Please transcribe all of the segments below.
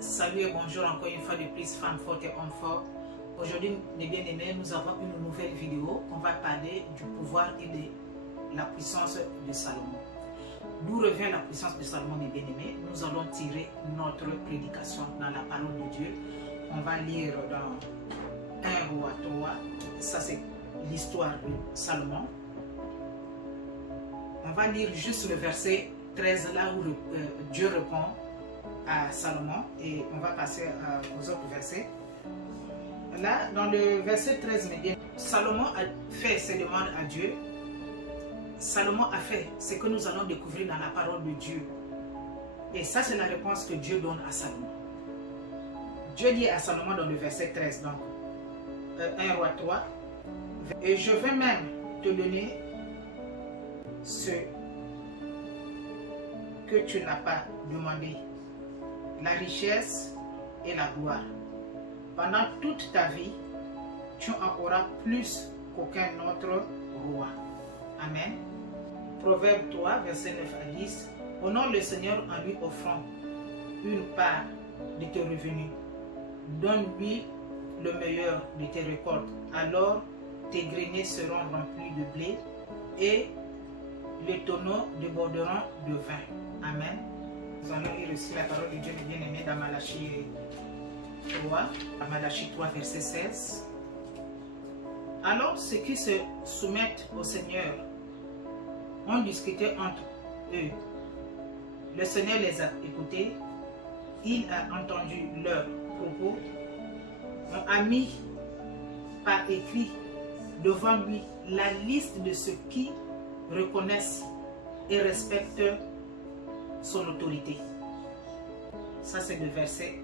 Salut et bonjour encore une fois de plus, femmes fortes et hommes forts. Aujourd'hui, mes bien-aimés, nous avons une nouvelle vidéo. On va parler du pouvoir et de la puissance de Salomon. D'où revient la puissance de Salomon, mes bien-aimés? Nous allons tirer notre prédication dans la parole de Dieu. On va lire dans 1 Roi 3. Ça, c'est l'histoire de Salomon. On va lire juste le verset 13, là où Dieu répond à Salomon, et on va passer aux autres versets. Là, dans le verset 13, Salomon a fait ses demandes à Dieu. Salomon a fait ce que nous allons découvrir dans la parole de Dieu. Et ça, c'est la réponse que Dieu donne à Salomon. Dieu dit à Salomon dans le verset 13, donc 1 Roi 3, et je vais même te donner ce que tu n'as pas demandé, la richesse et la gloire. Pendant toute ta vie, tu en auras plus qu'aucun autre roi. Amen. Proverbe 3, verset 9 à 10. Honore le Seigneur en lui offrant une part de tes revenus. Donne-lui le meilleur de tes récoltes. Alors tes greniers seront remplis de blé et les tonneaux déborderont de vin. Amen. Nous allons lire aussi la parole de Dieu, mes bien-aimés, dans Malachie 3, Malachie 3, verset 16. Alors ceux qui se soumettent au Seigneur ont discuté entre eux. Le Seigneur les a écoutés, il a entendu leurs propos, on a mis par écrit devant lui la liste de ceux qui reconnaissent et respectent son autorité. Ça, c'est le verset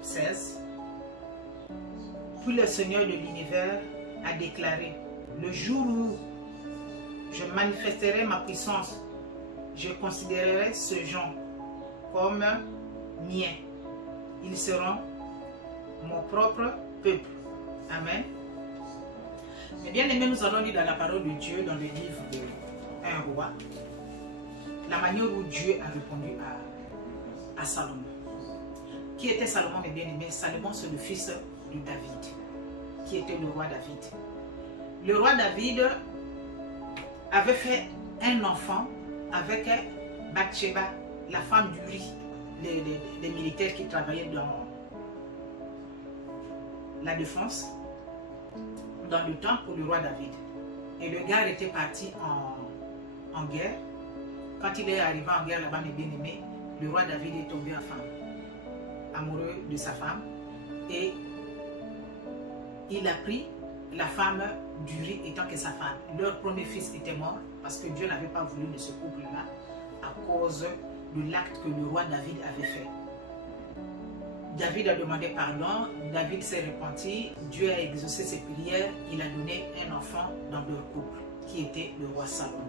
16. Puis le Seigneur de l'univers a déclaré: le jour où je manifesterai ma puissance, je considérerai ce genre comme mien. Ils seront mon propre peuple. Amen. Mais bien aimé, nous allons lire dans la parole de Dieu, dans le livre de 1 Roi, la manière où Dieu a répondu à Salomon. Qui était Salomon, mes bien-aimés? Salomon, c'est le fils de David, qui était le roi David. Le roi David avait fait un enfant avec Bathsheba, la femme d'Uri, les militaires qui travaillaient dans la défense, dans le temps pour le roi David. Et le gars était parti en guerre. Quand il est arrivé en guerre là-bas, mes bien-aimés, le roi David est tombé amoureux de sa femme, et il a pris la femme d'Uri étant que sa femme. Leur premier fils était mort parce que Dieu n'avait pas voulu de ce couple-là à cause de l'acte que le roi David avait fait. David a demandé pardon, David s'est repenti, Dieu a exaucé ses prières, il a donné un enfant dans leur couple qui était le roi Salomon.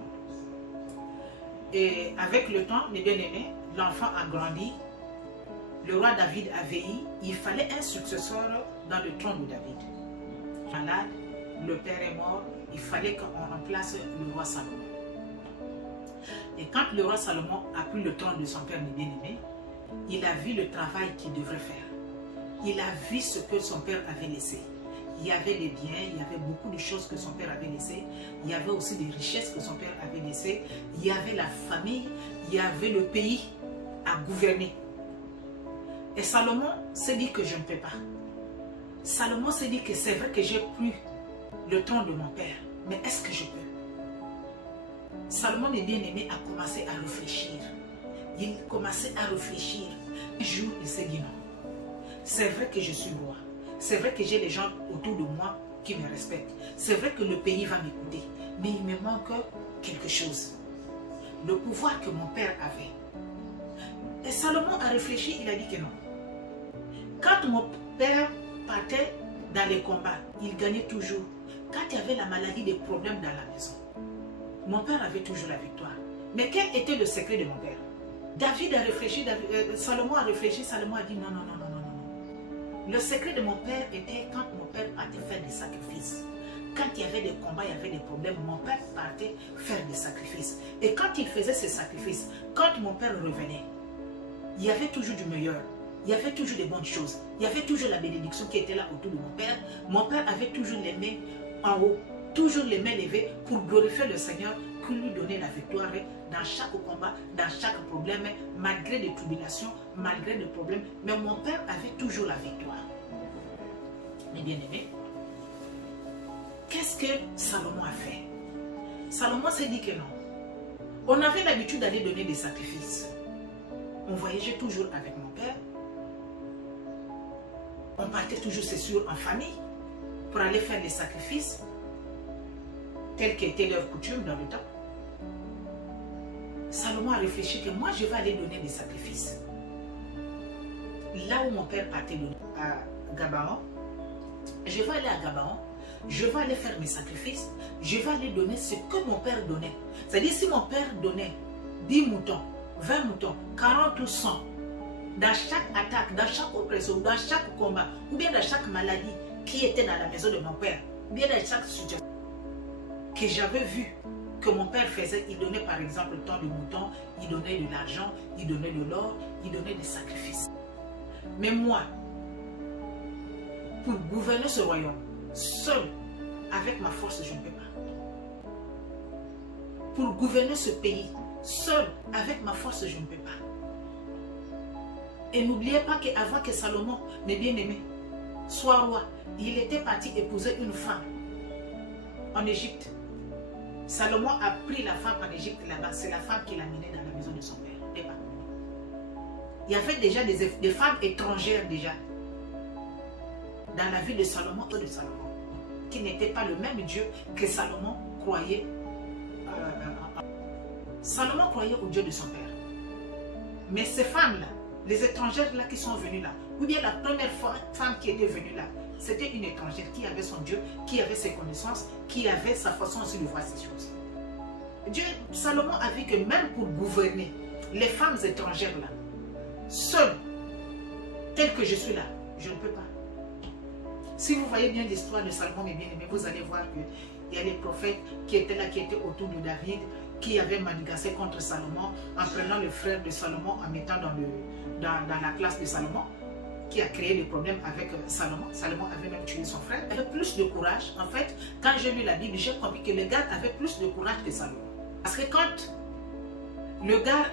Et avec le temps, mes bien-aimés, l'enfant a grandi, le roi David a vieilli, il fallait un successeur dans le trône de David. Malade, le père est mort, il fallait qu'on remplace le roi Salomon. Et quand le roi Salomon a pris le trône de son père, mes bien-aimés, il a vu le travail qu'il devrait faire. Il a vu ce que son père avait laissé. Il y avait des biens, il y avait beaucoup de choses que son père avait laissées. Il y avait aussi des richesses que son père avait laissées. Il y avait la famille, il y avait le pays à gouverner. Et Salomon s'est dit que je ne peux pas. Salomon s'est dit que c'est vrai que j'ai pris le trône de mon père, mais est-ce que je peux? Salomon, mes bien-aimés, a commencé à réfléchir. Il commençait à réfléchir. Un jour, il s'est dit non. C'est vrai que je suis roi. C'est vrai que j'ai les gens autour de moi qui me respectent. C'est vrai que le pays va m'écouter. Mais il me manque quelque chose. Le pouvoir que mon père avait. Et Salomon a réfléchi, il a dit que non. Quand mon père partait dans les combats, il gagnait toujours. Quand il y avait la maladie, des problèmes dans la maison, mon père avait toujours la victoire. Mais quel était le secret de mon père? David a réfléchi, Salomon a réfléchi, Salomon a dit non, non, non, non, non, non. Le secret de mon père était quand mon père partait faire des sacrifices. Quand il y avait des combats, il y avait des problèmes, mon père partait faire des sacrifices. Et quand il faisait ces sacrifices, quand mon père revenait, il y avait toujours du meilleur. il y avait toujours des bonnes choses. Il y avait toujours la bénédiction qui était là autour de mon père. Mon père avait toujours les mains en haut, toujours les mains levées pour glorifier le Seigneur, qui lui donnait la victoire dans chaque combat, dans chaque problème, malgré des tribulations, malgré des problèmes. Mais mon père avait toujours la victoire. Mes bien-aimés, qu'est-ce que Salomon a fait? Salomon s'est dit que non. On avait l'habitude d'aller donner des sacrifices. On voyageait toujours avec mon père. On partait toujours, c'est sûr, en famille pour aller faire des sacrifices tels qu'était leur coutume dans le temps. Salomon a réfléchi que moi, je vais aller donner des sacrifices. Là où mon père partait à Gabaon, je vais aller à Gabaon, je vais aller faire mes sacrifices, je vais aller donner ce que mon père donnait. C'est-à-dire, si mon père donnait 10 moutons, 20 moutons, 40 ou 100, dans chaque attaque, dans chaque oppression, dans chaque combat, ou bien dans chaque maladie qui était dans la maison de mon père, ou bien dans chaque situation que j'avais vu que mon père faisait, il donnait par exemple tant de moutons, il donnait de l'argent, il donnait de l'or, il donnait des sacrifices. Mais moi, pour gouverner ce royaume, seul, avec ma force, je ne peux pas. Pour gouverner ce pays, seul, avec ma force, je ne peux pas. Et n'oubliez pas qu'avant que Salomon, mes bien-aimés, soit roi, il était parti épouser une femme en Égypte. Salomon a pris la femme en Égypte là-bas. C'est la femme qui l'a menée dans la maison de son père. Il y avait déjà des femmes étrangères déjà dans la vie de Salomon et de Salomon, qui n'était pas le même Dieu que Salomon croyait. Salomon croyait au Dieu de son père. Mais ces femmes-là, les étrangères là qui sont venues là, ou bien la première femme qui était venue là, c'était une étrangère qui avait son Dieu, qui avait ses connaissances, qui avait sa façon aussi de voir ces choses. Salomon a vu que même pour gouverner les femmes étrangères là, seule, telle que je suis là, je ne peux pas. Si vous voyez bien l'histoire de Salomon, mes bien-aimés, vous allez voir qu'il y a les prophètes qui étaient là, qui étaient autour de David, qui avaient manigancé contre Salomon, en prenant le frère de Salomon, en mettant dans la classe de Salomon, qui a créé des problèmes avec Salomon. Salomon avait même tué son frère. Il avait plus de courage. En fait, quand j'ai lu la Bible, j'ai compris que le gars avait plus de courage que Salomon. Parce que quand le gars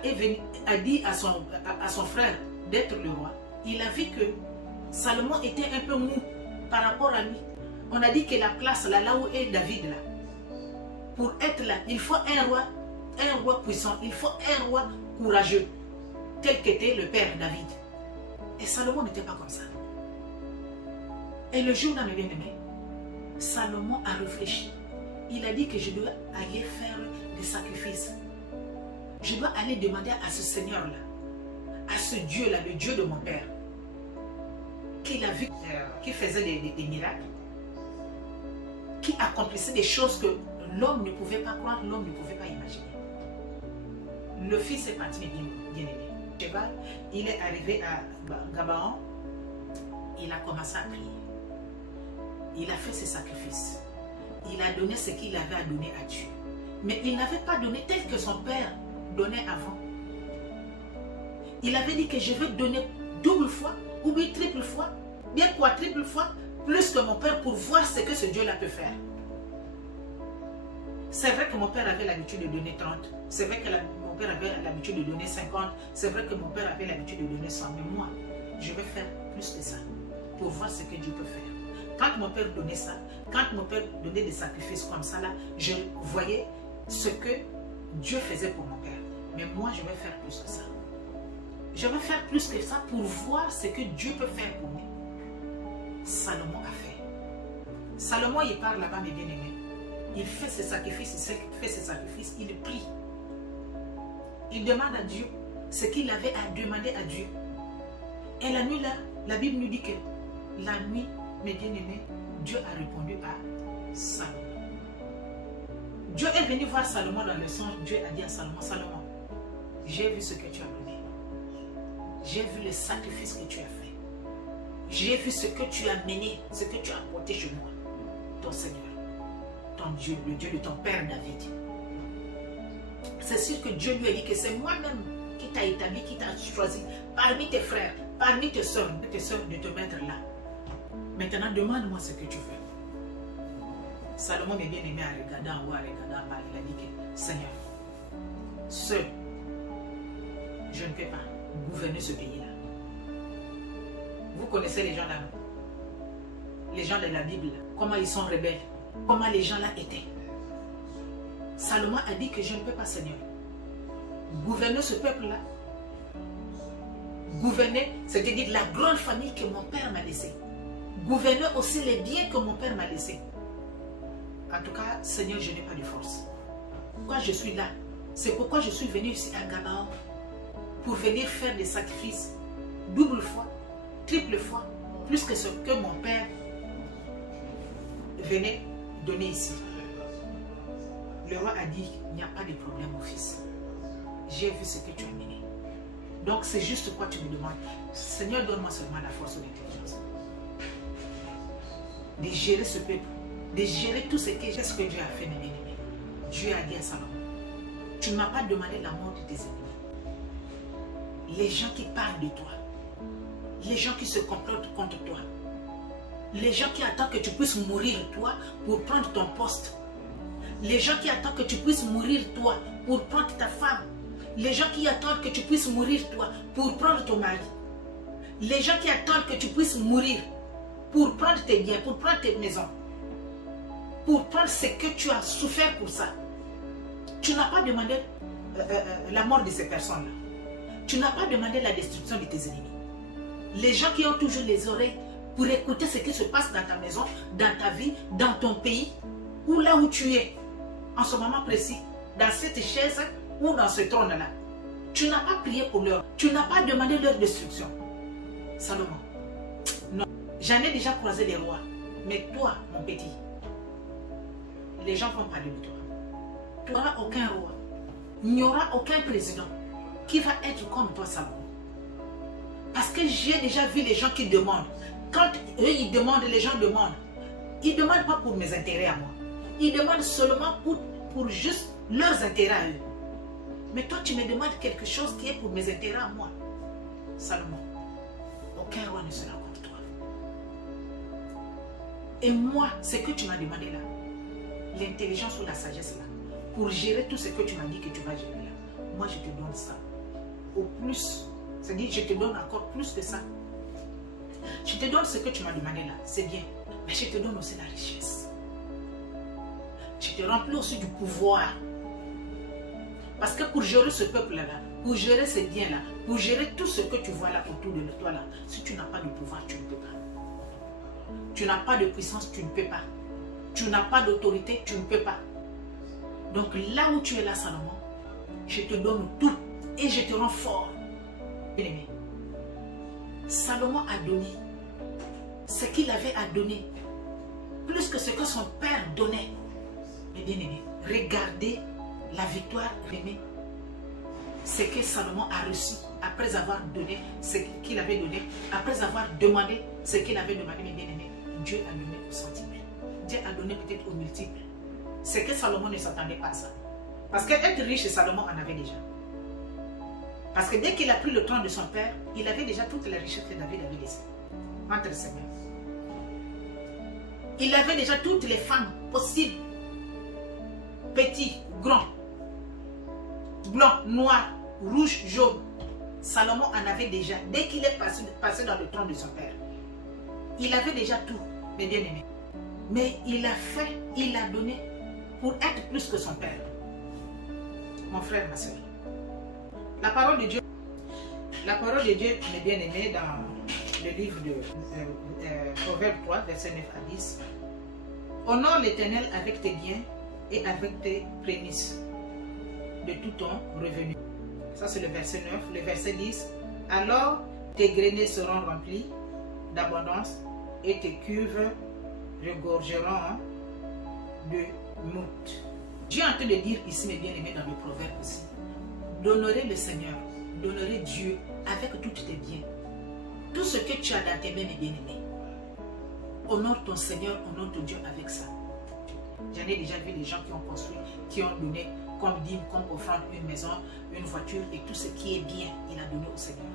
a dit à son frère d'être le roi, il a vu que Salomon était un peu mou par rapport à lui. On a dit que la place là où est David là, pour être là, il faut un roi puissant, il faut un roi courageux, tel qu'était le père David. Et Salomon n'était pas comme ça. Et le jour-là, mes bien-aimés, Salomon a réfléchi. Il a dit que je dois aller faire des sacrifices. Je dois aller demander à ce Seigneur-là, à ce Dieu-là, le Dieu de mon père, qu'il a vu, qui faisait des miracles, qui accomplissait des choses que l'homme ne pouvait pas croire, l'homme ne pouvait pas imaginer. Le fils est parti, bien-aimé. Il est arrivé à Gabaon, il a commencé à prier. Il a fait ses sacrifices. Il a donné ce qu'il avait à donner à Dieu. Mais il n'avait pas donné tel que son père donnait avant. Il avait dit que je vais donner double fois, ou bien triple fois, bien quadruple fois, plus que mon père pour voir ce que ce Dieu-là peut faire. C'est vrai que mon père avait l'habitude de donner 30. C'est vrai que mon père avait l'habitude de donner 50. C'est vrai que mon père avait l'habitude de donner 100. Mais moi, je vais faire plus que ça pour voir ce que Dieu peut faire. Quand mon père donnait ça, quand mon père donnait des sacrifices comme ça, là, je voyais ce que Dieu faisait pour mon père. Mais moi, je vais faire plus que ça. Je vais faire plus que ça pour voir ce que Dieu peut faire pour moi. Salomon a fait. Salomon, il part là-bas, mes bien-aimés. Il fait ses sacrifices, il prie. Il demande à Dieu ce qu'il avait à demander à Dieu. Et la nuit là, la Bible nous dit que la nuit, mes bien-aimés, Dieu a répondu à Salomon. Dieu est venu voir Salomon dans le songe. Dieu a dit à Salomon, Salomon, j'ai vu ce que tu as donné. J'ai vu les sacrifices que tu as fait. J'ai vu ce que tu as mené, ce que tu as apporté chez moi, ton Seigneur, ton Dieu, le Dieu de ton père David. C'est sûr que Dieu lui a dit que c'est moi-même qui t'a établi, qui t'a choisi parmi tes frères, parmi tes soeurs de te mettre là. Maintenant, demande-moi ce que tu veux. Salomon est bien aimé à regarder en haut, à regarder en bas. Il a dit que, Seigneur, seul, je ne peux pas gouverner ce pays-là. Vous connaissez les gens là, les gens de la Bible, comment ils sont rebelles, comment les gens là étaient. Salomon a dit que je ne peux pas, Seigneur, gouverner ce peuple-là. Gouverner, c'est-à-dire la grande famille que mon père m'a laissée. Gouverner aussi les biens que mon père m'a laissés. En tout cas, Seigneur, je n'ai pas de force. Pourquoi je suis là? C'est pourquoi je suis venu ici à Gabaon. Pour venir faire des sacrifices. Double fois, triple fois, plus que ce que mon père venait donner ici. Le roi a dit, il n'y a pas de problème, mon fils. J'ai vu ce que tu as mené. Donc c'est juste quoi tu me demandes. Seigneur, donne-moi seulement la force ou l'intelligence. De gérer ce peuple. De gérer tout ce que Dieu a fait, mes bien-aimés. Dieu a dit à Salomon, tu ne m'as pas demandé la mort de tes ennemis. Les gens qui parlent de toi. Les gens qui se complotent contre toi. Les gens qui attendent que tu puisses mourir, toi, pour prendre ton poste. Les gens qui attendent que tu puisses mourir, toi, pour prendre ta femme. Les gens qui attendent que tu puisses mourir, toi, pour prendre ton mari. Les gens qui attendent que tu puisses mourir, pour prendre tes biens, pour prendre tes maisons. Pour prendre ce que tu as souffert pour ça. Tu n'as pas demandé la mort de ces personnes-là. Tu n'as pas demandé la destruction de tes ennemis. Les gens qui ont toujours les oreilles pour écouter ce qui se passe dans ta maison, dans ta vie, dans ton pays, ou là où tu es, en ce moment précis, dans cette chaise ou dans ce trône-là. Tu n'as pas prié pour leur, tu n'as pas demandé leur destruction. Salomon, non. J'en ai déjà croisé des rois, mais toi, mon petit, les gens vont parler de toi. Tu n'auras aucun roi, il n'y aura aucun président qui va être comme toi, Salomon. Parce que j'ai déjà vu les gens qui demandent. Quand eux, ils demandent, les gens demandent. Ils ne demandent pas pour mes intérêts à moi. Ils demandent seulement pour juste leurs intérêts à eux. Mais toi, tu me demandes quelque chose qui est pour mes intérêts à moi. Salomon, aucun roi ne sera contre toi. Et moi, ce que tu m'as demandé là, l'intelligence ou la sagesse là, pour gérer tout ce que tu m'as dit que tu vas gérer là, moi je te donne ça. Au plus, c'est-à-dire je te donne encore plus que ça. Je te donne ce que tu m'as demandé là, c'est bien. Mais je te donne aussi la richesse. Je te remplis aussi du pouvoir. Parce que pour gérer ce peuple-là, pour gérer ces biens-là, pour gérer tout ce que tu vois là autour de toi là, si tu n'as pas de pouvoir, tu ne peux pas. Tu n'as pas de puissance, tu ne peux pas. Tu n'as pas d'autorité, tu ne peux pas. Donc là où tu es là, Salomon, je te donne tout et je te rends fort. Bien-aimé, Salomon a donné ce qu'il avait à donner, plus que ce que son père donnait. Mais bien aimé, regardez la victoire, aimé, ce que Salomon a reçu après avoir donné ce qu'il avait donné, après avoir demandé ce qu'il avait demandé. Mais bien aimé, Dieu a donné au centime. Dieu a donné peut-être au multiple. C'est que Salomon ne s'attendait pas à ça. Parce qu'être riche, Salomon en avait déjà. Parce que dès qu'il a pris le trône de son père, il avait déjà toute la richesse que David avait laissée entre ses mains. Il avait déjà toutes les femmes possibles. Petits, grands, blancs, noirs, rouges, jaunes. Salomon en avait déjà. Dès qu'il est passé dans le trône de son père, il avait déjà tout, mes bien-aimés. Mais il a fait, il a donné pour être plus que son père. Mon frère, ma soeur. La parole de Dieu, mes bien-aimés, dans le livre de Proverbe 3, verset 9 à 10. Honore l'Éternel avec tes biens et avec tes prémices de tout ton revenu. Ça, c'est le verset 9. Le verset 10. Alors tes greniers seront remplis d'abondance et tes cuves regorgeront de mout. Dieu est en train de dire ici, mes bien-aimés, dans le proverbe aussi, d'honorer le Seigneur, d'honorer Dieu avec tous tes biens. Tout ce que tu as dans tes mains, mes bien-aimés. Honore ton Seigneur, honore ton Dieu avec ça. J'en ai déjà vu des gens qui ont construit, qui ont donné comme dîme, comme offrande, une maison, une voiture et tout ce qui est bien, il a donné au Seigneur.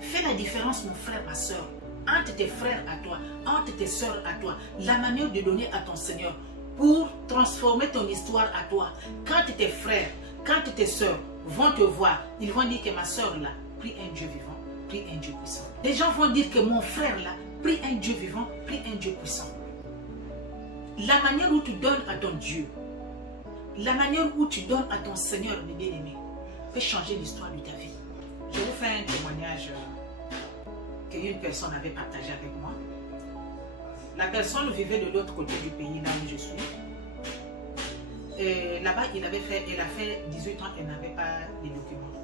Fais la différence, mon frère, ma soeur, entre tes frères à toi, entre tes soeurs à toi, la manière de donner à ton Seigneur pour transformer ton histoire à toi. Quand tes frères, quand tes soeurs vont te voir, ils vont dire que ma soeur là prie un Dieu vivant, prie un Dieu puissant. Les gens vont dire que mon frère là prie un Dieu vivant, prie un Dieu puissant. La manière où tu donnes à ton Dieu, la manière où tu donnes à ton Seigneur, mes bien-aimés, peut changer l'histoire de ta vie. Je vous fais un témoignage qu'une personne avait partagé avec moi. La personne vivait de l'autre côté du pays, là où je suis. Là-bas, elle a fait 18 ans, elle n'avait pas les documents.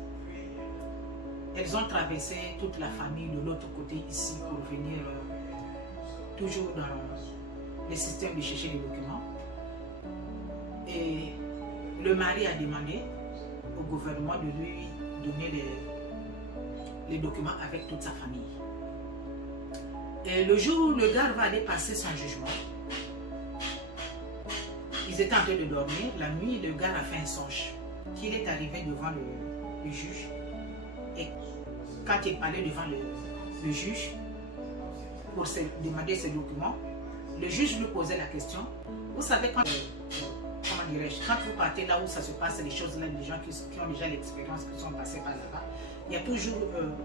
Elles ont traversé toute la famille de l'autre côté ici pour venir toujours dans le système de chercher les documents. Et le mari a demandé au gouvernement de lui donner les documents avec toute sa famille. Et le jour où le gars va aller passer son jugement, ils étaient en train de dormir. La nuit, le gars a fait un songe qu'il est arrivé devant le juge. Et quand il parlait devant le juge pour demander ses documents, le juge lui posait la question. Vous savez, quand vous partez là où ça se passe, les choses là, les gens qui ont déjà l'expérience, qui sont passés par là-bas, il y a toujours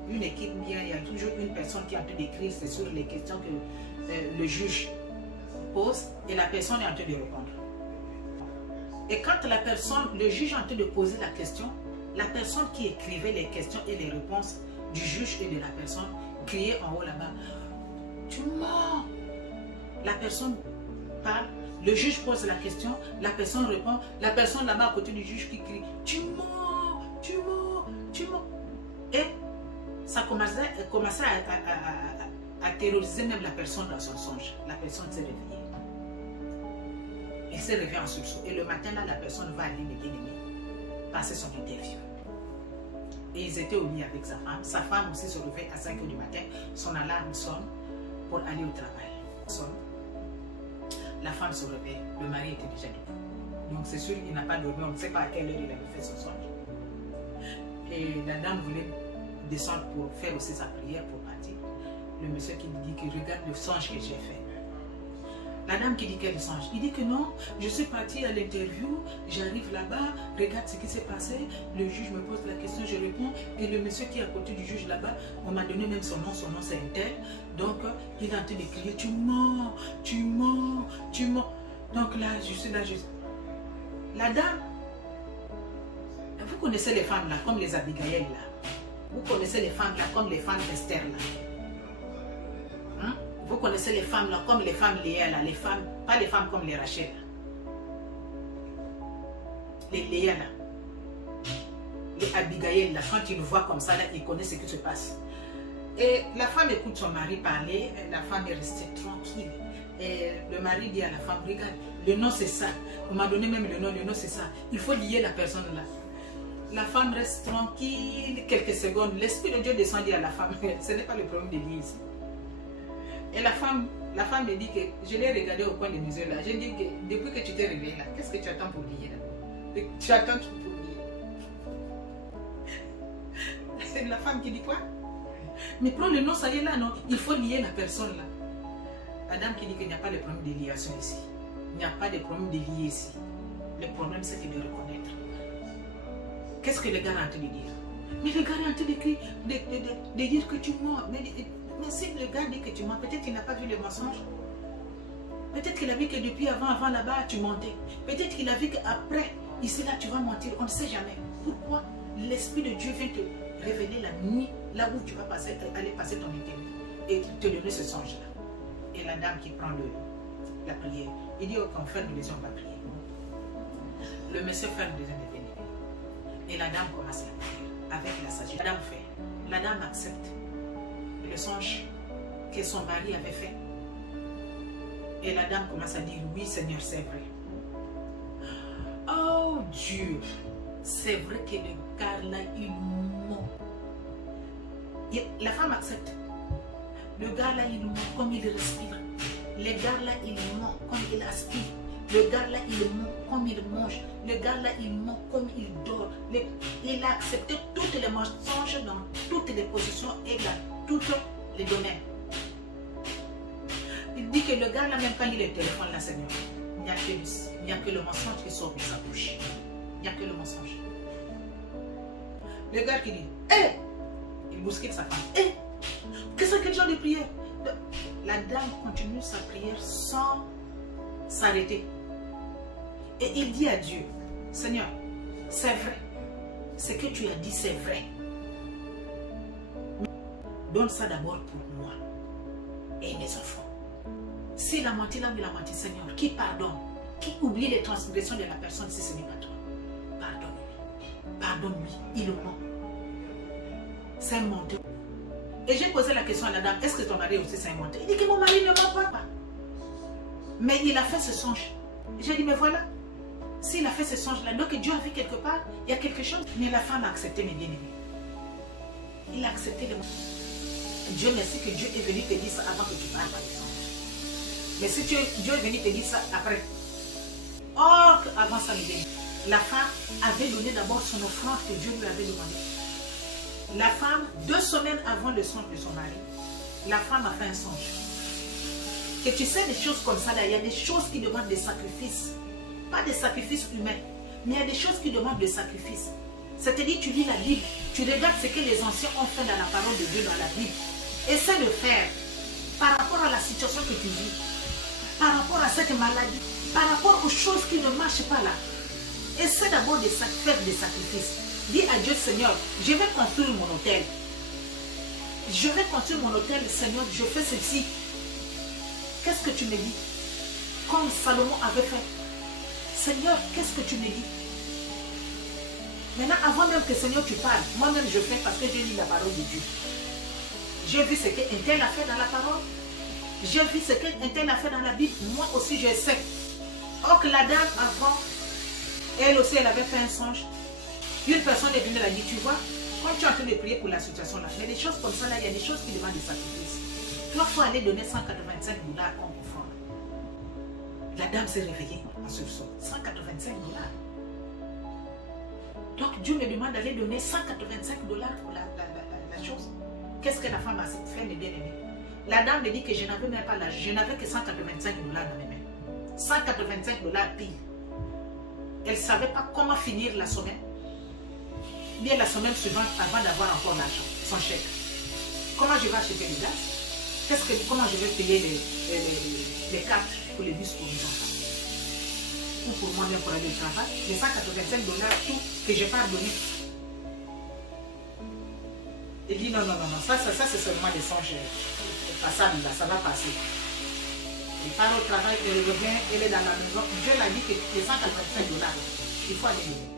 une équipe bien, il y a toujours une personne qui est en train d'écrire sur les questions que le juge pose et la personne est en train de répondre. Et quand le juge est en train de poser la question, la personne qui écrivait les questions et les réponses du juge et de la personne criait en haut là-bas, tu mens. La personne parle, le juge pose la question, la personne répond, la personne là-bas à côté du juge qui crie, tu mens, tu mens, tu mens. Et ça commençait à terroriser même la personne dans son songe. La personne s'est réveillée. Il s'est réveillé en sursaut. Et le matin, là, la personne va aller, mes bien-aimés, passer son interview. Et ils étaient au lit avec sa femme. Sa femme aussi se réveille à 5 h du matin. Son alarme sonne pour aller au travail. Sonne. La femme se réveille. Le mari était déjà debout. Donc c'est sûr, il n'a pas dormi. On ne sait pas à quelle heure il avait fait son songe. Et la dame voulait descendre pour faire aussi sa prière pour partir. Le monsieur qui lui dit que regarde le songe que j'ai fait. La dame qui dit qu'elle songe, il dit que non, je suis partie à l'interview, j'arrive là-bas, regarde ce qui s'est passé, le juge me pose la question, je réponds, et le monsieur qui est à côté du juge là-bas, on m'a donné même son nom c'est un tel, donc il est en train de crier, tu mens, tu mens, tu mens. Donc là, je suis là, la dame, vous connaissez les femmes là, comme les Abigail là, vous connaissez les femmes là, comme les femmes Esther là. Hein? Vous connaissez les femmes là, comme les femmes Léa là, les femmes, pas les femmes comme les Rachel là. Les Léa là, les Abigail là, quand ils voient comme ça là, ils connaissent ce qui se passe. Et la femme écoute son mari parler, la femme est restée tranquille. Et le mari dit à la femme, regarde, le nom c'est ça. On m'a donné même le nom c'est ça. Il faut lier la personne là. La femme reste tranquille quelques secondes. L'Esprit de Dieu descend à la femme, ce n'est pas le problème de lier ici. Et la femme me dit que je l'ai regardé au coin de mes yeux là. J'ai dit que depuis que tu t'es réveillé là, qu'est-ce que tu attends pour lier là? Tu attends pour lier. C'est la femme qui dit quoi? Mais prends le nom, ça y est là, non? Il faut lier la personne là. La dame qui dit qu'il n'y a pas de problème de liation ici. Il n'y a pas de problème de lier ici. Le problème c'est de reconnaître. Qu'est-ce que le gars est en train de dire? Mais le gars est en train de dire que tu mens. Mais si le gars dit que tu mens, peut-être qu'il n'a pas vu le mensonge. Peut-être qu'il a vu que depuis avant là-bas, tu mentais. Peut-être qu'il a vu qu'après, ici là, tu vas mentir. On ne sait jamais. Pourquoi l'Esprit de Dieu vient te révéler la nuit, là où tu vas aller passer ton interview et te donner ce songe-là. Et la dame qui prend la prière, il dit, on ferme les yeux, on va prier. Le monsieur ferme les yeux, et la dame commence la prière avec la sagesse. La dame fait. La dame accepte le songe que son mari avait fait. Et la dame commence à dire, oui Seigneur, c'est vrai. Oh Dieu, c'est vrai que le gars là, il ment. La femme accepte. Le gars là, il ment comme il respire. Le gars là, il ment comme il aspire. Le gars là, il ment comme il mange. Le gars là, il ment comme il dort. Il a accepté toutes les mensonges dans toutes les positions et dans tous les domaines. Il dit que le gars là, même quand il est au téléphone là, Seigneur, il n'y a que le mensonge qui sort de sa bouche. Il n'y a que le mensonge. Le gars qui dit, hé, il bouscule sa femme. Hé, qu'est-ce que genre de prière? La dame continue sa prière sans s'arrêter. Et il dit à Dieu, Seigneur, c'est vrai. Ce que tu as dit, c'est vrai. Donne ça d'abord pour moi et mes enfants. S'il a menti là, il a menti, Seigneur, qui pardonne? Qui oublie les transgressions de la personne si ce n'est pas toi? Pardonne-lui. Pardonne-lui. Il ment. C'est un menteur. Et j'ai posé la question à la dame, est-ce que ton mari aussi c'est un menteur? Il dit que mon mari ne ment pas. Mais il a fait ce songe. J'ai dit, mais voilà. S'il a fait ce songe-là, donc Dieu a vu quelque part, il y a quelque chose. Mais la femme a accepté mes bien-aimés. Il a accepté le mensonge. Dieu merci que Dieu est venu te dire ça avant que tu parles par exemple. Mais si Dieu est venu te dire ça après. Or, avant ça, la femme avait donné d'abord son offrande que Dieu lui avait demandé. La femme, 2 semaines avant le songe de son mari, la femme a fait un songe. Et tu sais, des choses comme ça, là, il y a des choses qui demandent des sacrifices. Pas des sacrifices humains, mais il y a des choses qui demandent des sacrifices. C'est-à-dire, tu lis la Bible, tu regardes ce que les anciens ont fait dans la parole de Dieu dans la Bible. Essaie de faire par rapport à la situation que tu vis, par rapport à cette maladie, par rapport aux choses qui ne marchent pas là. Essaie d'abord de faire des sacrifices. Dis à Dieu, Seigneur, je vais construire mon hôtel. Je vais construire mon hôtel, Seigneur, je fais ceci. Qu'est-ce que tu me dis? Comme Salomon avait fait. Seigneur, qu'est-ce que tu me dis? Maintenant, avant même que Seigneur tu parles, moi-même je fais parce que j'ai lu la parole de Dieu. J'ai vu ce qu'un tel a fait dans la parole. J'ai vu ce qu'un tel a fait dans la Bible. Moi aussi je sais. Or que la dame avant, elle aussi elle avait fait un songe. Une personne est venue, elle a dit, tu vois, quand tu es en train de prier pour la situation là, mais des choses comme ça là, il y a des choses qui demandent des sacrifices. Toi, il faut aller donner 185 $ comme offrande. La dame s'est réveillée en sursaut. 185 $. Donc Dieu me demande d'aller donner 185 $ pour la chose. Qu'est-ce que la femme a fait, mes bien-aimés? La dame me dit que je n'avais même pas l'âge. Je n'avais que 185 $ dans mes mains. 185 $ pile. Elle ne savait pas comment finir la semaine. Bien la semaine suivante avant d'avoir encore l'argent, son chèque. Comment je vais acheter le gaz? Comment je vais payer les cartes pour les bus pour les enfants? Ou pour moi-même pour aller au travail? Les 185 $, tout que je n'ai pas donné. Il dit non, ça c'est seulement des songes passables, là, ça va passer. Il part au travail, elle revient, elle est dans la maison. Dieu l'a dit que les 185 $, il faut aller donner.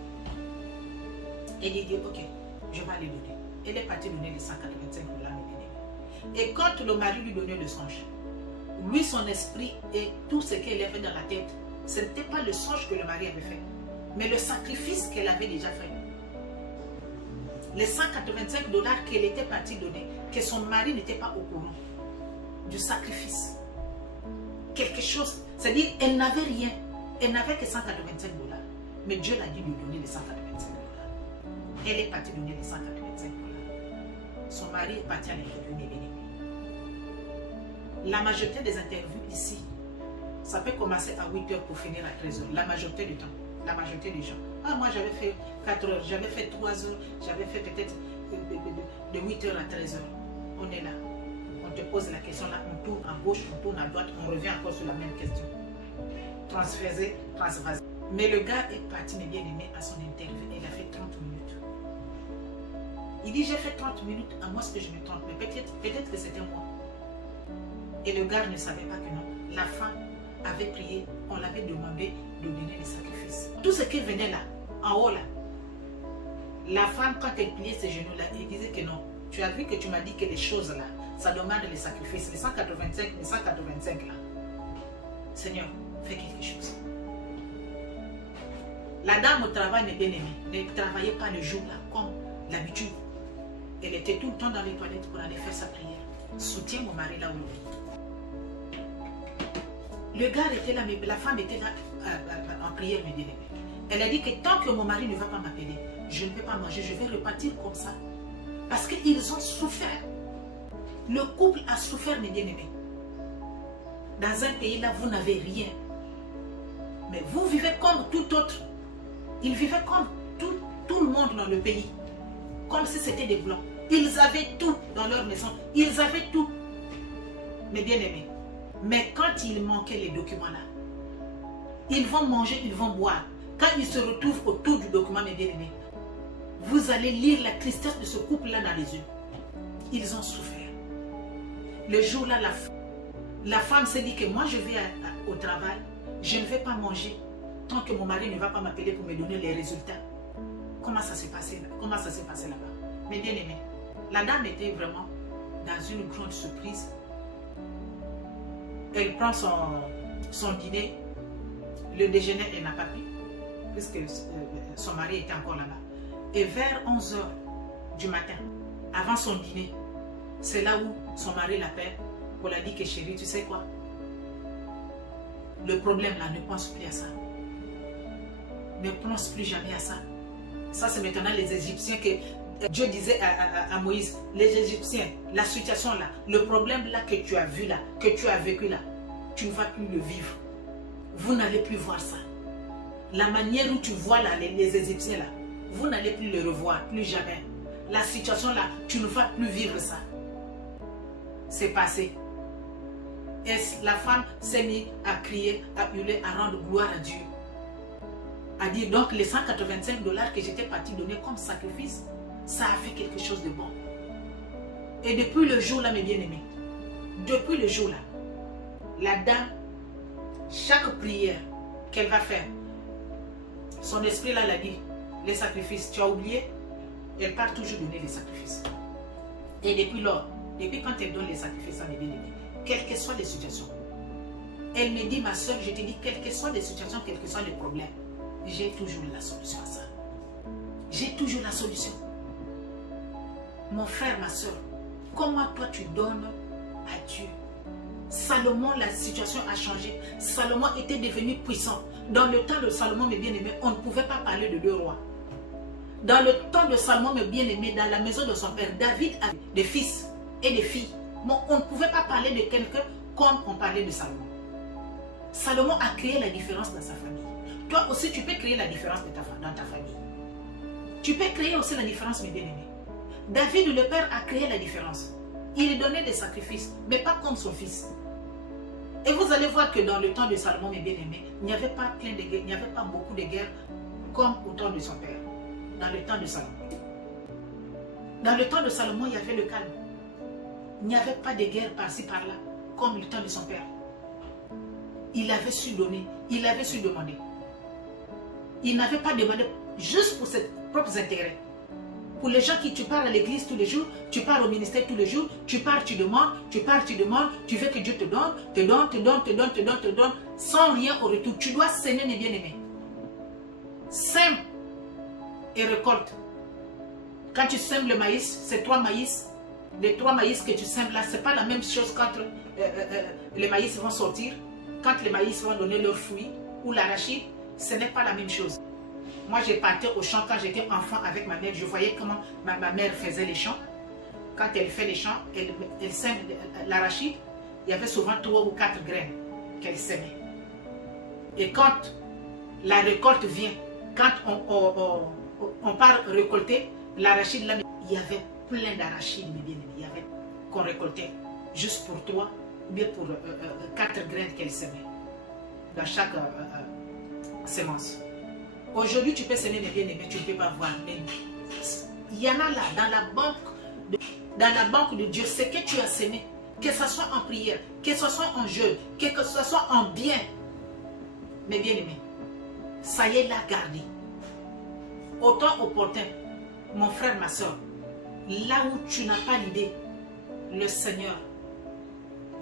Elle dit, ok, je vais aller donner. Elle est partie donner les 185 $. Et quand le mari lui donnait le songe, lui, son esprit et tout ce qu'elle avait dans la tête, ce n'était pas le songe que le mari avait fait, mais le sacrifice qu'elle avait déjà fait. Les 185 $ qu'elle était partie donner, que son mari n'était pas au courant du sacrifice. Quelque chose, c'est-à-dire, elle n'avait rien. Elle n'avait que 185 $. Mais Dieu l'a dit de lui donner les 185 $. Elle est partie donner les 185 $. Son mari est parti à l'interview. La majorité des interviews ici, ça peut commencer à 8 h pour finir à 13 h. La majorité du temps, la majorité des gens. Ah, moi j'avais fait 4 h, j'avais fait 3 h, j'avais fait peut-être de 8 h à 13 h. On est là. On te pose la question là, on tourne à gauche, on tourne à droite, on revient encore sur la même question. Transvaser. Mais le gars est parti, mes bien-aimés, à son interview. Il a fait 30 minutes. Il dit, j'ai fait 30 minutes, à moi ce que je me trompe. Mais peut-être que c'était moi. Et le gars ne savait pas que non. La femme avait prié, on l'avait demandé de donner les sacrifices. Tout ce qui venait là, en haut là, la femme, quand elle pliait ses genoux là, elle disait que non. Tu as vu que tu m'as dit que les choses là, ça demande les sacrifices. Les 185 là. Seigneur, fais quelque chose. La dame au travail, mes bien-aimés, ne travaillait pas le jour là, comme d'habitude. Elle était tout le temps dans les toilettes pour aller faire sa prière. Soutiens mon mari là où il est. Le gars était là, mais la femme était là. en prière, mes bien-aimés. Elle a dit que tant que mon mari ne va pas m'appeler, je ne vais pas manger, je vais repartir comme ça. Parce qu'ils ont souffert. Le couple a souffert, mes bien-aimés. Dans un pays là, vous n'avez rien. Mais vous vivez comme tout autre. Ils vivaient comme tout le monde dans le pays. Comme si c'était des blancs. Ils avaient tout dans leur maison. Ils avaient tout. Mes bien-aimés. Mais quand il manquait les documents là, ils vont manger, ils vont boire. Quand ils se retrouvent autour du document, mes bien-aimés, vous allez lire la tristesse de ce couple-là dans les yeux. Ils ont souffert. Le jour-là, la femme s'est dit que moi, je vais au travail, je ne vais pas manger tant que mon mari ne va pas m'appeler pour me donner les résultats. Comment ça s'est passé là? Comment ça s'est passé là-bas? Mes bien-aimés, la dame était vraiment dans une grande surprise. Elle prend son dîner, le déjeuner, elle n'a pas pris, puisque son mari était encore là-bas. Et vers 11 h du matin, avant son dîner, c'est là où son mari l'appelle pour lui dire que chérie, tu sais quoi? Le problème là, ne pense plus à ça. Ne pense plus jamais à ça. Ça, c'est maintenant les Égyptiens que Dieu disait à Moïse, les Égyptiens, la situation là, le problème là que tu as vu là, que tu as vécu là, tu ne vas plus le vivre. Vous n'allez plus voir ça. La manière où tu vois là, les Égyptiens là, vous n'allez plus le revoir, plus jamais. La situation là, tu ne vas plus vivre ça. C'est passé. Et la femme s'est mise à crier, à hurler, à rendre gloire à Dieu. À dire donc les 185 $ que j'étais parti donner comme sacrifice, ça a fait quelque chose de bon. Et depuis le jour là, mes bien-aimés, depuis le jour là, la dame, chaque prière qu'elle va faire, son esprit là l'a dit, les sacrifices, tu as oublié, elle part toujours donner les sacrifices. Et depuis lors, depuis quand elle donne les sacrifices à mes bien-aimés, quelles que soient les situations, elle me dit, ma soeur, je te dis, quelles que soient les situations, quels que soient les problèmes, j'ai toujours la solution à ça. J'ai toujours la solution. Mon frère, ma soeur, comment toi tu donnes à Dieu? Salomon, la situation a changé. Salomon était devenu puissant. Dans le temps de Salomon, mes bien-aimés, on ne pouvait pas parler de deux rois. Dans le temps de Salomon, mes bien-aimés, dans la maison de son père, David avait des fils et des filles. Mais on ne pouvait pas parler de quelqu'un comme on parlait de Salomon. Salomon a créé la différence dans sa famille. Toi aussi, tu peux créer la différence dans ta famille. Tu peux créer aussi la différence, mes bien-aimés. David, le père, a créé la différence. Il donnait des sacrifices, mais pas comme son fils. Et vous allez voir que dans le temps de Salomon, mes bien-aimés, il n'y avait pas plein de guerres, il n'y avait pas beaucoup de guerres comme au temps de son père. Dans le temps de Salomon. Dans le temps de Salomon, il y avait le calme. Il n'y avait pas de guerre par-ci, par-là, comme le temps de son père. Il avait su donner, il avait su demander. Il n'avait pas demandé juste pour ses propres intérêts. Pour les gens qui tu pars à l'église tous les jours, tu pars au ministère tous les jours, tu pars, tu demandes, tu pars, tu demandes, tu veux que Dieu te donne, te donne, te donne, te donne, te donne, te donne, sans rien au retour. Tu dois s'aimer, mes bien-aimés. Sème et récolte. Quand tu sèmes le maïs, c'est 3 maïs. Les 3 maïs que tu sèmes là, ce n'est pas la même chose quand les maïs vont sortir, quand les maïs vont donner leurs fruits ou l'arachide, ce n'est pas la même chose. Moi, j'ai parti au champ quand j'étais enfant avec ma mère. Je voyais comment ma mère faisait les champs. Quand elle fait les champs, elle sème l'arachide. Il y avait souvent 3 ou 4 graines qu'elle sémait. Et quand la récolte vient, quand on part récolter l'arachide, là, il y avait plein d'arachides, mes bien-aimés. Il y avait qu'on récoltait juste pour 3 ou bien pour 4 graines qu'elle sémait dans chaque sémence. Aujourd'hui, tu peux s'aimer, mes bien-aimés, tu ne peux pas voir. Mais il y en a là, dans la banque de Dieu, ce que tu as sémé, que ce soit en prière, que ce soit en jeûne, que ce soit en bien, mes bien-aimés, ça y est là, gardé. Autant opportun, mon frère, ma soeur, là où tu n'as pas l'idée, le Seigneur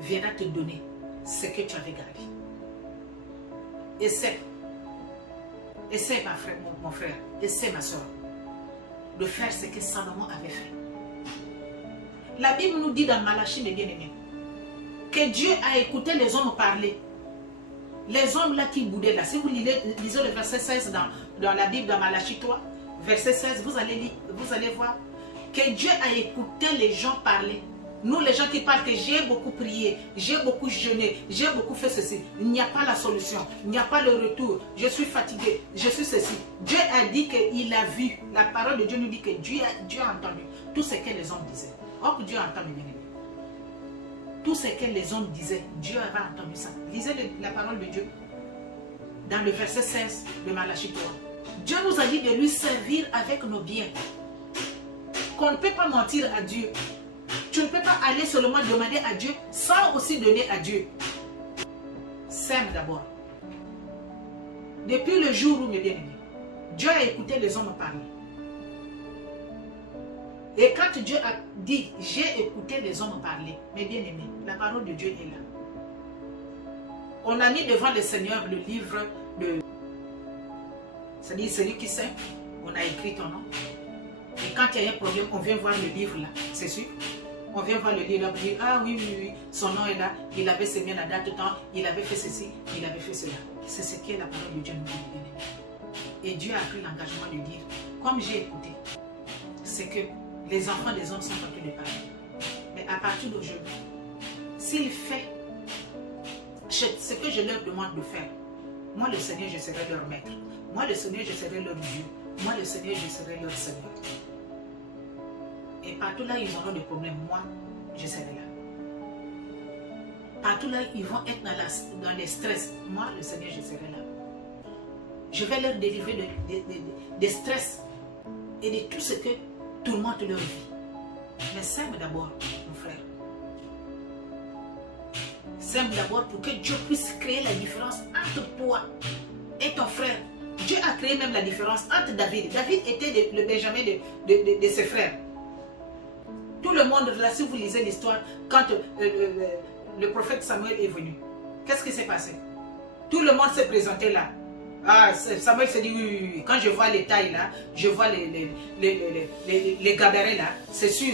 viendra te donner ce que tu avais gardé. Essaie, mon frère, essaie, ma soeur, de faire ce que Salomon avait fait. La Bible nous dit dans Malachie, mes bien-aimés, que Dieu a écouté les hommes parler Les hommes là qui boudaient là, si vous lisez le verset 16 dans la Bible, dans Malachie 3, verset 16, vous allez voir que Dieu a écouté les gens parler. Nous, les gens qui parlent que j'ai beaucoup prié, j'ai beaucoup jeûné, j'ai beaucoup fait ceci. Il n'y a pas la solution, il n'y a pas le retour. Je suis fatigué, je suis ceci. Dieu a dit qu'il a vu. La parole de Dieu nous dit que Dieu a entendu tout ce que les hommes disaient. Or, Dieu entend le bien-aimé. Tout ce que les hommes disaient, Dieu avait entendu ça. Lisez la parole de Dieu dans le verset 16 de Malachie 3. Dieu nous a dit de lui servir avec nos biens. Qu'on ne peut pas mentir à Dieu. Tu ne peux pas aller seulement demander à Dieu sans aussi donner à Dieu. Sème d'abord. Depuis le jour où, mes bien-aimés, Dieu a écouté les hommes parler. Et quand Dieu a dit, j'ai écouté les hommes parler, mes bien-aimés, la parole de Dieu est là. On a mis devant le Seigneur le livre de... C'est-à-dire celui qui sait, on a écrit ton nom. Et quand il y a un problème, on vient voir le livre là, c'est sûr. On vient voir le livre là, on dit, ah oui, son nom est là, il avait semé la date de temps, il avait fait ceci, il avait fait cela. C'est ce que la parole de Dieu nous dit. Et Dieu a pris l'engagement de dire, comme j'ai écouté, c'est que les enfants des hommes sont en train de parler. Mais à partir d'aujourd'hui, s'il fait ce que je leur demande de faire, moi le Seigneur, je serai leur maître. Moi le Seigneur, je serai leur Dieu. Moi le Seigneur, je serai leur Seigneur. Et partout là, ils auront des problèmes. Moi, je serai là. Partout là, ils vont être dans les stress. Moi, le Seigneur, je serai là. Je vais leur délivrer des stress et de tout ce que tourmente leur vie. Mais sème d'abord, mon frère. Sème d'abord pour que Dieu puisse créer la différence entre toi et ton frère. Dieu a créé même la différence entre David. David était le Benjamin de ses frères. Tout le monde, là, si vous lisez l'histoire, quand le prophète Samuel est venu, qu'est-ce qui s'est passé? Tout le monde s'est présenté là. Ah, Samuel s'est dit, oui. Quand je vois les tailles là, je vois les gabarets là, c'est sûr,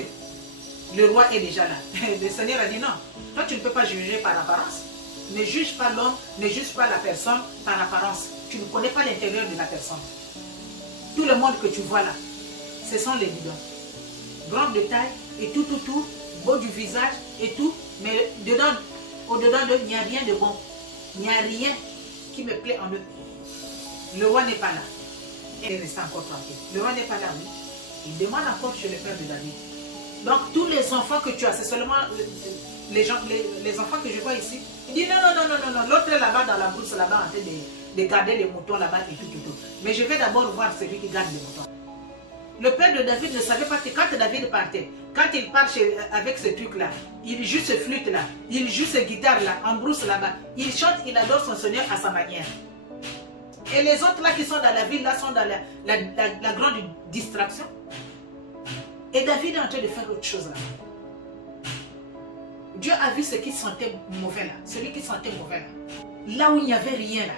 le roi est déjà là. Le Seigneur a dit non, toi tu ne peux pas juger par apparence. Ne juge pas l'homme, ne juge pas la personne par apparence. Tu ne connais pas l'intérieur de la personne. Tout le monde que tu vois là, ce sont les bidons. Grand de taille et tout, beau du visage et tout, mais dedans, au-dedans d'eux, il n'y a rien de bon. Il n'y a rien qui me plaît en eux. Le roi n'est pas là. Et il reste encore tranquille. Le roi n'est pas là, oui. Il demande encore chez le père de David. Donc tous les enfants que tu as, c'est seulement les enfants que je vois ici. Il dit non. L'autre est là-bas dans la brousse, là-bas en train de garder les moutons là-bas et tout. Mais je vais d'abord voir celui qui garde les moutons. Le père de David ne savait pas que quand David partait, quand il part avec ce truc-là, il joue ce flûte-là, il joue ce guitare-là, en brousse là-bas, il chante, il adore son Seigneur à sa manière. Et les autres là qui sont dans la ville, là, sont dans la grande distraction. Et David est en train de faire autre chose là. Dieu a vu ce qui sentait mauvais là, celui qui sentait mauvais là. Là où il n'y avait rien là.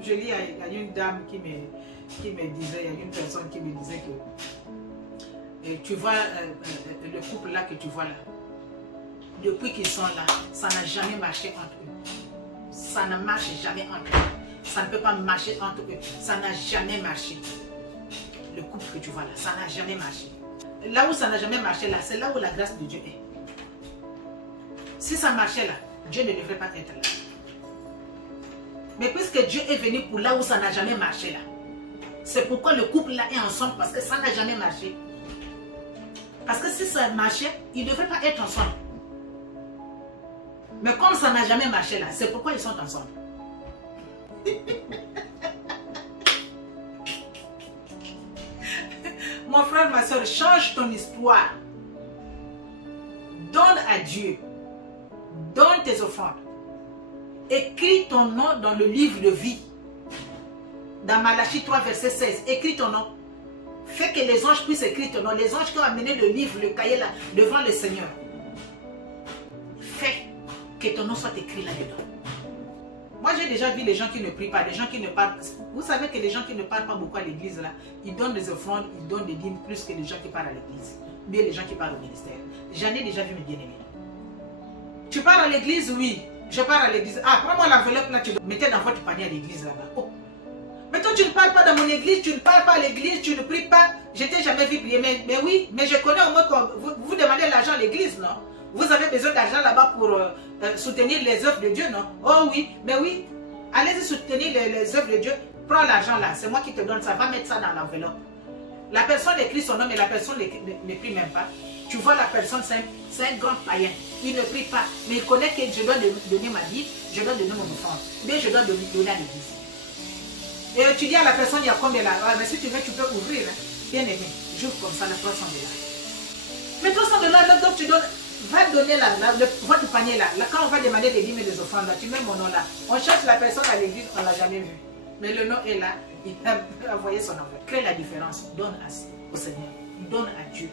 Je lis, il y a une dame qui me disait, il y a une personne qui me disait que tu vois le couple là que tu vois là, depuis qu'ils sont là, ça n'a jamais marché entre eux. Ça ne marche jamais entre eux. Ça ne peut pas marcher entre eux. Ça n'a jamais marché. Le couple que tu vois là, ça n'a jamais marché. Là où ça n'a jamais marché là, c'est là où la grâce de Dieu est. Si ça marchait là, Dieu ne devrait pas être là. Mais puisque Dieu est venu pour là où ça n'a jamais marché là, c'est pourquoi le couple là est ensemble, parce que ça n'a jamais marché. Parce que si ça marchait, ils ne devraient pas être ensemble. Mais comme ça n'a jamais marché là, c'est pourquoi ils sont ensemble. Mon frère, ma soeur, change ton histoire. Donne à Dieu. Donne tes offrandes. Écris ton nom dans le livre de vie. Dans Malachie 3, verset 16. Écris ton nom. Fais que les anges puissent écrire ton nom. Les anges qui ont amené le livre, le cahier là, devant le Seigneur. Fais que ton nom soit écrit là-dedans. Moi, j'ai déjà vu les gens qui ne prient pas, les gens qui ne parlent pas. Vous savez que les gens qui ne parlent pas beaucoup à l'église, là, ils donnent des offrandes, ils donnent des dîmes plus que les gens qui parlent à l'église. Bien les gens qui parlent au ministère. J'en ai déjà vu mes bien-aimés. Tu pars à l'église? Oui. Je pars à l'église. Ah, prends-moi l'enveloppe là, tu le mettais dans votre panier à l'église là-bas. Oh. Mais toi, tu ne parles pas dans mon église, tu ne parles pas à l'église, tu ne pries pas. Je t'ai jamais vu prier. Mais oui, mais je connais au moins que vous demandez l'argent à l'église, non? Vous avez besoin d'argent là-bas pour soutenir les œuvres de Dieu, non? Oh oui, mais oui. Allez-y soutenir les œuvres de Dieu. Prends l'argent là, c'est moi qui te donne ça. Va mettre ça dans l'enveloppe. La personne écrit son nom, mais la personne ne prie même pas. Tu vois, la personne, c'est un grand païen. Il ne prie pas, mais il connaît que je dois donner ma vie, je dois donner mon offrande, mais je dois donner à l'église. Et tu dis à la personne, il y a combien là? Ah, mais si tu veux, tu peux ouvrir. Hein. Bien aimé, j'ouvre comme ça, la 300 $. Mais 300 $, donc tu donnes, va donner là, votre panier là. Quand on va demander des dîmes et des offrandes, là, tu mets mon nom là. On cherche la personne à l'église, on ne l'a jamais vu. Mais le nom est là, il a envoyé son enveloppe. Crée la différence, donne au Seigneur, donne à Dieu.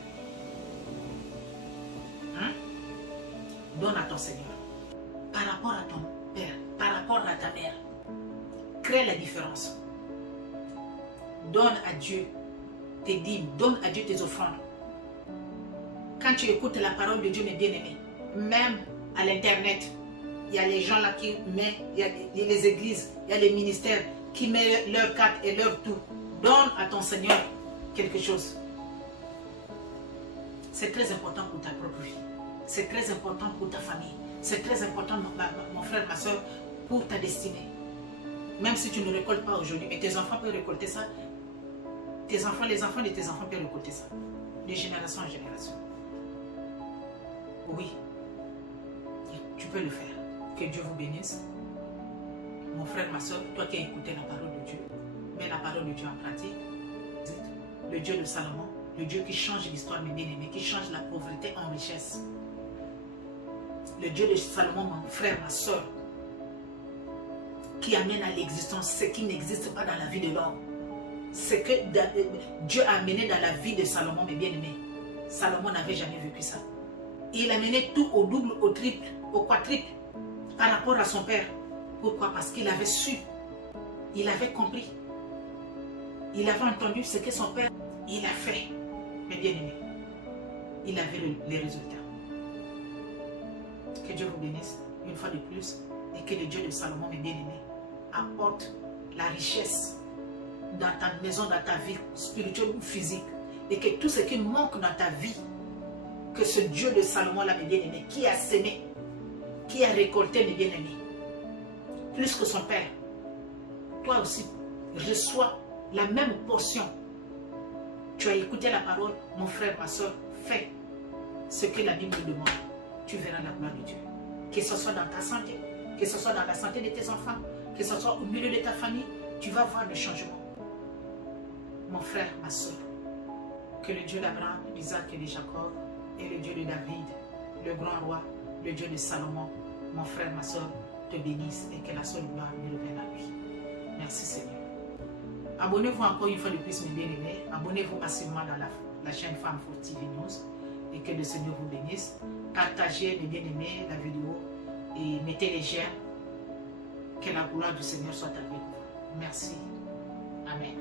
Hein? Donne à ton Seigneur. Par rapport à ton père, par rapport à ta mère, crée la différence. Donne à Dieu tes dîmes, donne à Dieu tes offrandes. Quand tu écoutes la parole de Dieu, mes bien-aimés, même à l'internet, il y a les gens là qui mettent, il y a les églises, il y a les ministères qui mettent leur carte et leur tout. Donne à ton Seigneur quelque chose. C'est très important pour ta propre vie. C'est très important pour ta famille. C'est très important, mon frère, ma soeur, pour ta destinée. Même si tu ne récoltes pas aujourd'hui, mais tes enfants peuvent récolter ça. Tes enfants, les enfants de tes enfants peuvent récolter ça. De génération en génération. Oui. Tu peux le faire. Que Dieu vous bénisse. Mon frère, ma soeur, toi qui as écouté la parole de Dieu, mets la parole de Dieu en pratique. Le Dieu de Salomon, le Dieu qui change l'histoire, mes bien-aimés, qui change la pauvreté en richesse. Le Dieu de Salomon, mon frère, ma soeur, qui amène à l'existence ce qui n'existe pas dans la vie de l'homme. Ce que Dieu a amené dans la vie de Salomon, mes bien-aimés. Salomon n'avait jamais vécu ça. Il a mené tout au double, au triple, au quadruple par rapport à son père. Pourquoi? Parce qu'il avait su, il avait compris, il avait entendu ce que son père, il a fait. Mes bien-aimés, il avait les résultats. Que Dieu vous bénisse une fois de plus et que le Dieu de Salomon, mes bien-aimés, apporte la richesse dans ta maison, dans ta vie spirituelle ou physique, et que tout ce qui manque dans ta vie, que ce Dieu de Salomon là, mes bien-aimés, qui a semé, qui a récolté, mes bien-aimés, plus que son père, toi aussi reçois la même portion. Tu as écouté la parole, mon frère, ma soeur, fais ce que la Bible demande. Tu verras la gloire de Dieu. Que ce soit dans ta santé, que ce soit dans la santé de tes enfants, que ce soit au milieu de ta famille, tu vas voir le changement. Mon frère, ma soeur, que le Dieu d'Abraham, d'Isaac et de Jacob, et le Dieu de David, le grand roi, le Dieu de Salomon, mon frère, ma soeur, te bénisse et que la seule gloire lui revienne à lui. Merci Seigneur. Abonnez-vous encore une fois de plus, mes bien-aimés. Abonnez-vous massivement dans la chaîne Femme for TV News et que le Seigneur vous bénisse. Partagez, mes bien-aimés, la vidéo et mettez les j'aime. Que la gloire du Seigneur soit avec vous. Merci. Amen.